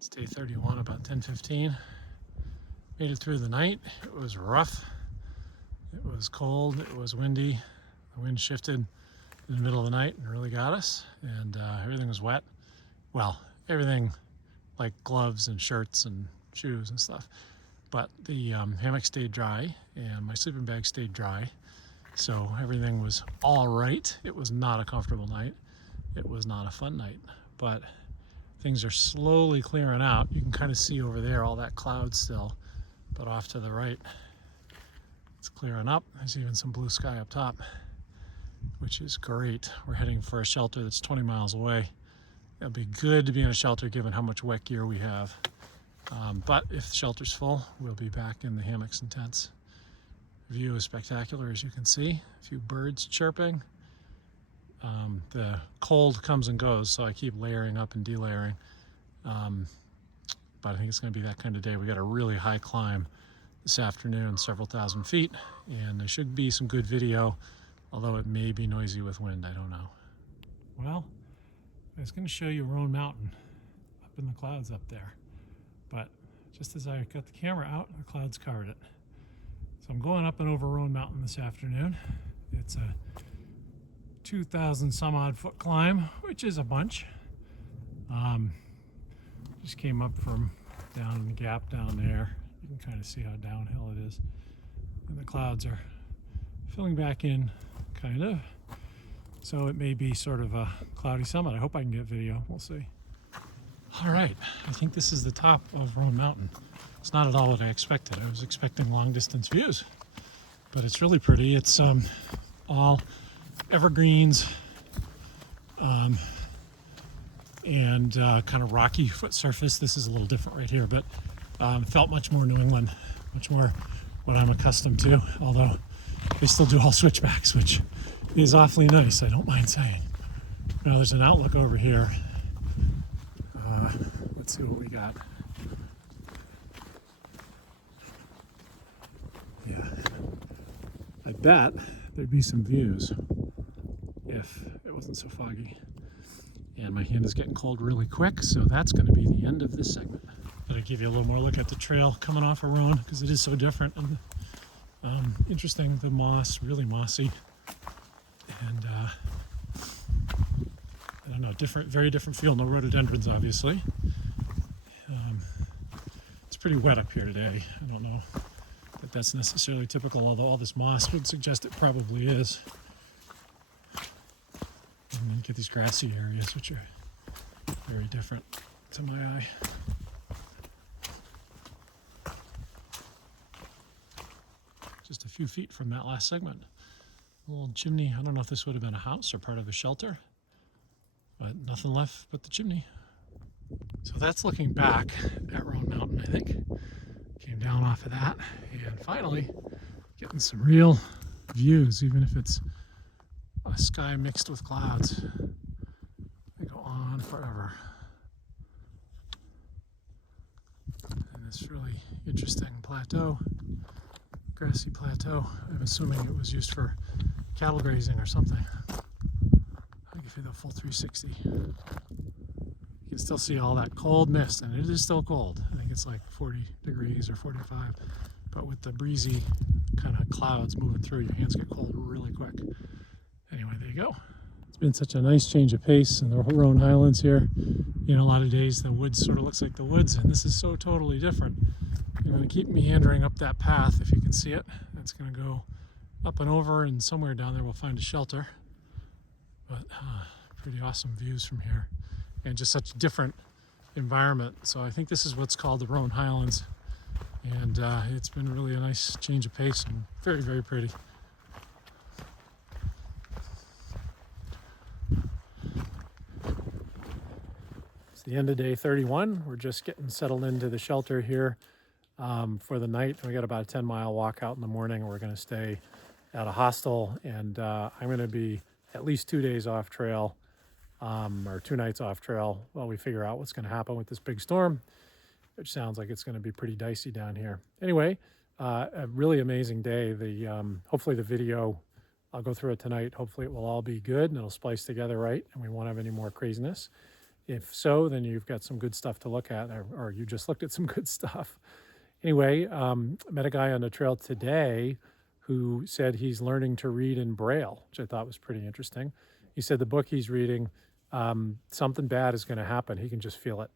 It's day 31, about 10:15. Made it through the night. It was rough. It was cold. It was windy. The wind shifted in the middle of the night and really got us. And everything was wet. Well, everything like gloves and shirts and shoes and stuff. But the hammock stayed dry and my sleeping bag stayed dry. So everything was all right. It was not a comfortable night. It was not a fun night. But things are slowly clearing out. You can kind of see over there all that cloud still, but off to the right, it's clearing up. There's even some blue sky up top, which is great. We're heading for a shelter that's 20 miles away. It'll be good to be in a shelter given how much wet gear we have. But if the shelter's full, we'll be back in the hammocks and tents. The view is spectacular, as you can see. A few birds chirping. The cold comes and goes, so I keep layering up and delayering. But I think it's going to be that kind of day. We got a really high climb this afternoon, several thousand feet, and there should be some good video, although it may be noisy with wind. I don't know. Well, I was going to show you Roan Mountain up in the clouds up there, but just as I got the camera out, the clouds covered it. So I'm going up and over Roan Mountain this afternoon. It's a 2,000 some odd foot climb, which is a bunch. Just came up from down in the gap down there. You can kind of see how downhill it is. And the clouds are filling back in, kind of. So it may be sort of a cloudy summit. I hope I can get video. We'll see. All right, I think this is the top of Roan Mountain. It's not at all what I expected. I was expecting long distance views, but it's really pretty. It's all evergreens and kind of rocky foot surface. This is a little different right here, but felt much more New England, much more what I'm accustomed to, although they still do all switchbacks, which is awfully nice, I don't mind saying. Now there's an outlook over here. Let's see what we got. Yeah, I bet there'd be some views if it wasn't so foggy. And my hand is getting cold really quick, so that's going to be the end of this segment. But I give you a little more look at the trail coming off of Roan, because it is so different and interesting. The moss, really mossy, and I don't know, different, very different feel. No rhododendrons, obviously. It's pretty wet up here today. I don't know that that's necessarily typical, although all this moss would suggest it probably is. And then you get these grassy areas, which are very different to my eye. Just a few feet from that last segment. A little chimney. I don't know if this would have been a house or part of a shelter, but nothing left but the chimney. So that's looking back at Roan Mountain, I think. Came down off of that, and finally getting some real views, even if it's a sky mixed with clouds. They go on forever. And this really interesting plateau, grassy plateau. I'm assuming it was used for cattle grazing or something. I think if you do the full 360, you can still see all that cold mist, and it is still cold. I think it's like 40 degrees or 45, but with the breezy kind of clouds moving through, your hands get cold really quick. Anyway, there you go. It's been such a nice change of pace in the Roan Highlands here. You know, a lot of days the woods sort of looks like the woods, and this is so totally different. I'm going to keep meandering up that path, if you can see it. It's going to go up and over, and somewhere down there we'll find a shelter. But pretty awesome views from here, and just such a different environment. So I think this is what's called the Roan Highlands, and it's been really a nice change of pace and very, very pretty. It's the end of day 31. We're just getting settled into the shelter here for the night. We got about a 10-mile walk out in the morning. We're going to stay at a hostel, and I'm going to be at least 2 days off trail, or 2 nights off trail while we figure out what's going to happen with this big storm, which sounds like it's going to be pretty dicey down here. Anyway, a really amazing day. Hopefully the video, I'll go through it tonight. Hopefully it will all be good and it'll splice together right, and we won't have any more craziness. If so, then you've got some good stuff to look at, or you just looked at some good stuff. Anyway, met a guy on the trail today who said he's learning to read in Braille, which I thought was pretty interesting. He said the book he's reading, something bad is going to happen. He can just feel it.